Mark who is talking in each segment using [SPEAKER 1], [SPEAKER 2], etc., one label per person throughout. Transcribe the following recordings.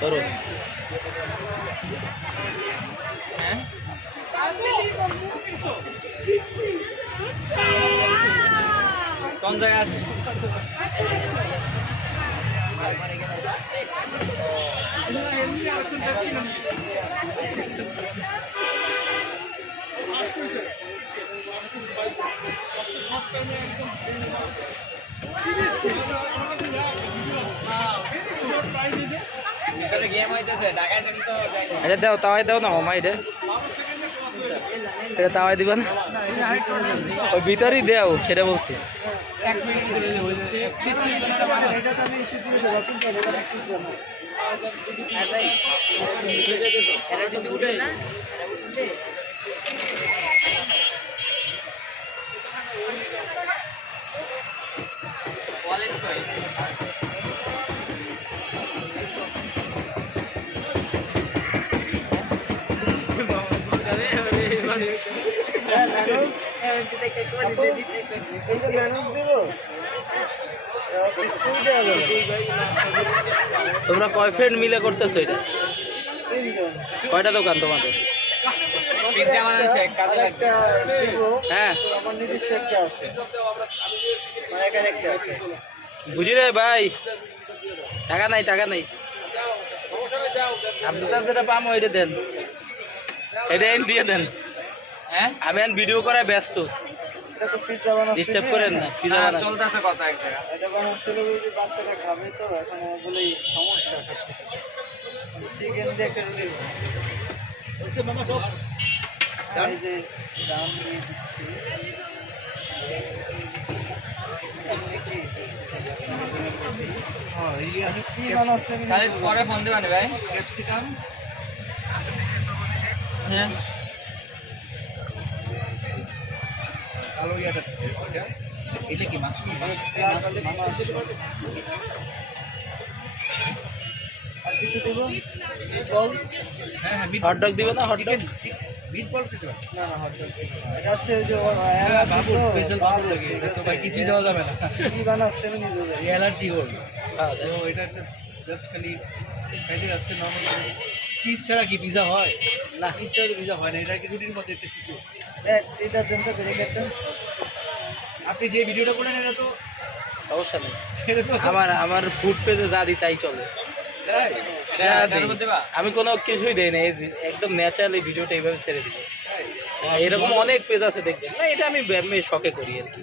[SPEAKER 1] ধরো
[SPEAKER 2] হ্যাঁ কোন জায়গায় আছে। ভিতরে গেম হইতেছে
[SPEAKER 1] এটা দাও তাওয়াই দাও না মামা এটা। এটা তাওয়াই দিবেন ওই ভিতরেই দেও সেটা বলছি।
[SPEAKER 3] এটা দেবো না
[SPEAKER 2] যদি উঠে। না
[SPEAKER 1] তোমরা কয় ফ্রেন্ড মিলে করতেছো এটা? কয়টা দোকান তোমাদের? হ্যাঁ।
[SPEAKER 3] তো
[SPEAKER 1] বুঝি দে ভাই। টাকা নাই টাকা নাই। আপনার যেটা পাম, ওইটা দেন। এটা দিয়ে দেন।
[SPEAKER 2] হ্যাঁ?
[SPEAKER 1] আমি এখন ভিডিও করায় ব্যস্ত।
[SPEAKER 3] এটা তো পিৎজা বানাচ্ছি
[SPEAKER 1] ডিস্টার্ব করেন না পিজা
[SPEAKER 2] হ্যাঁ,
[SPEAKER 1] বানাচ্ছি।
[SPEAKER 2] চলতেছে কথা এক জায়গা
[SPEAKER 3] এটা বানাচ্ছিল ওই বাচ্চাটা খাবে তো এখন ওগুলোই সমস্যা সব কিছুতে চিকেন দিয়ে একটা রুটি এই যে দাম দিয়ে দিচ্ছি। কি? নিজে
[SPEAKER 2] পরে ফোন দিবানি ভাই।
[SPEAKER 3] ক্যাপসিকাম
[SPEAKER 2] হ্যাঁ।
[SPEAKER 4] কালো ইয়াটা এটা এটা কি মাশরুম
[SPEAKER 3] পেঁয়াজ গার্লিক মাশরুম আর কিছু দেব? বল।
[SPEAKER 4] হ্যাঁ হ্যাঁ
[SPEAKER 1] হট ডগ দিবে না? হট ডগ
[SPEAKER 4] বল খেতে
[SPEAKER 3] না না হট ডগ এটা হচ্ছে যে ওর
[SPEAKER 4] বাবু স্পেশাল
[SPEAKER 3] বাবু,
[SPEAKER 4] বাবু লাগে। এটা তো ভাই কিছুই দেওয়া যাবে না।
[SPEAKER 3] কি বানাচ্ছে আমি নিজে জানি
[SPEAKER 4] অ্যালার্জি হোল
[SPEAKER 1] হ্যাঁ,
[SPEAKER 4] তো এটা জাস্ট খালি খাইতে যাচ্ছে। নর্মাল চিজ ছাড়া কি পিজা হয়? না। চিজ ছাড়া পিজা হয় না। এটা কি রুটির মধ্যে একটা কিছু?
[SPEAKER 3] এটার জন্য ব্রেকেটটা
[SPEAKER 4] আপনি যে ভিডিওটা করেন এটা তো
[SPEAKER 1] সমস্যা নেই।
[SPEAKER 4] তো
[SPEAKER 1] আমার আমার ফুড পেজে যা দিই তাই চলে? আমি কোনো কিছুই দেই না একদম ন্যাচারালি ভিডিওটা এইভাবে ছেড়ে দিই। হ্যাঁ, এরকম অনেক পেজ আছে দেখবেন। না এটা আমি শখে করি আর কি।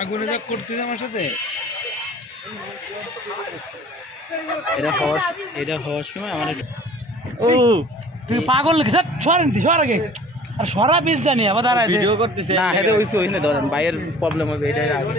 [SPEAKER 4] আগুনে যা করতেছে আমার সাথে?
[SPEAKER 1] এটা হওয়ার এটা হওয়ার সময় আমাদের
[SPEAKER 5] ও তুই পাগল স্যার সরেন তুই সর আগে। আর সরা পিস জানি আবার দাঁড়ায়
[SPEAKER 1] ভিডিও করতেছে। না হেঁটে ওই না ধরেন বাইরের প্রবলেম হবে এটাই আগে।